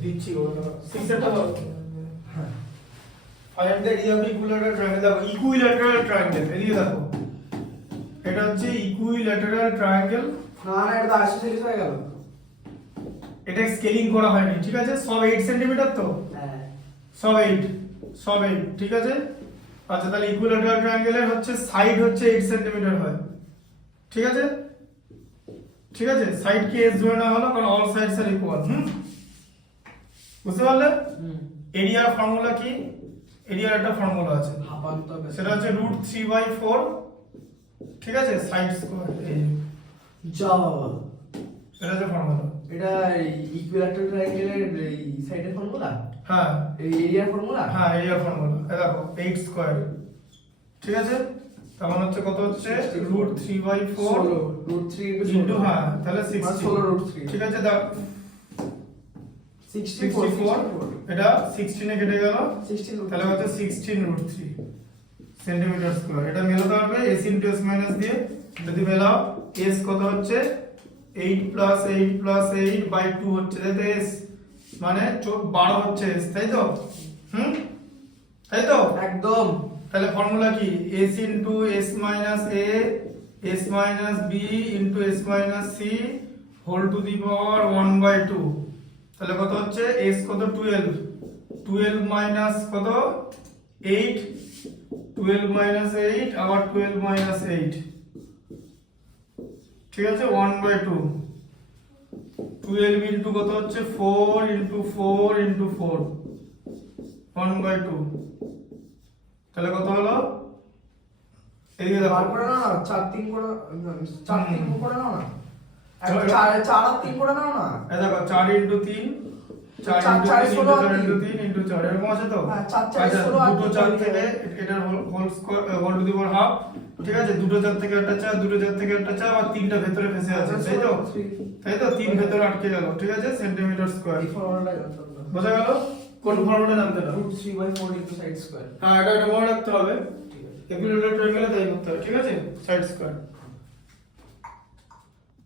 দিচ্ছি ওটা 6 এরটা বলো হ্যাঁ find the area of equilateral triangle দেখো ইকুইল্যাটারাল ট্রায়াঙ্গেল এদিকে দেখো এটা হচ্ছে ইকুইল্যাটারাল ট্রায়াঙ্গেল না না এটা তো 80 সিরিজ হয়ে গেল এটা স্কেলিং করা হয়নি ঠিক আছে সব 8 সেমি তো হ্যাঁ সব 8 ঠিক আছে আচ্ছা তাহলে ইকুইল্যাটারাল ট্রায়াঙ্গেলের হচ্ছে সাইড হচ্ছে 8 সেমি হয় ঠিক আছে সাইড কে এস ধরে নেওয়া হলো কারণ অল সাইডস আর ইকুয়াল বুঝতে পারলে এরিয়ার ফর্মুলা কি এরিয়ার একটা ফর্মুলা আছে সেটা হচ্ছে √3/4 ঠিক আছে সাইড স্কয়ার এই যা বাবা এটা হচ্ছে ফর্মুলা এটা ইকুইল্যাটারাল ট্রায়াঙ্গেলের এই সাইডের ফর্মুলা হ্যাঁ এই এরিয়ার ফর্মুলা হ্যাঁ এরিয়ার ফর্মুলা এই দেখো 8 স্কয়ার ঠিক আছে তার মানে হচ্ছে কত হচ্ছে √3/4 √3 ইনটু হ্যাঁ তাহলে 60 16 ঠিক আছে দাও 64 এটা 16 এ কেটে গেল 16 তাহলে হচ্ছে 16√3 সেন্টিমিটার স্কয়ার এটা মেলাতে পারবে s * s - দিয়ে যদি মেলাও s কত হচ্ছে 8 + 8 + 8/2 হচ্ছে তাই তো s মানে 12 হচ্ছে s তাই তো তাই তো একদম তাহলে ফর্মুলা কি s * s - a s - b * s - c whole to the power 1/2 তাহলে কত হচ্ছে s কত 12 মাইনাস কত 8 12 মাইনাস 8 আবার 12 মাইনাস 8 ঠিক আছে 1/2 12 ইনটু কত হচ্ছে 4 ইনটু 4 ইনটু 4 1/2 তাহলে কত হলো এইদিকে দেখো বার করে নাও না 4 3 করে 4 3 করে নাও না 4 4 আর 3 করে নাও না এই দেখো 4 ইনটু 3 4 ইনটু 3 ইনটু 4 এরকম আছে তো হ্যাঁ 4 4 16 আর দুটো 4 থেকে এটার whole square whole to the power half ঠিক আছে দুটো 4 থেকে একটা 4 দুটো 4 থেকে একটা 4 আর তিনটা ভেতরে ফেসে আছে তাই তো তিন ভেতরে আটকে গেল ঠিক আছে সেন্টিমিটার স্কয়ার এই ফর্মুলাটা জানতাম না বোঝা গেল কোন ফর্মুলাটা জানতে না √3/4 ইনটু সাইড স্কয়ার হ্যাঁ এটা মনে রাখতে হবে ঠিক আছে ইকুইল্যাটারাল ট্রায়াঙ্গেলে তাই করতে হবে ঠিক আছে সাইড স্কয়ার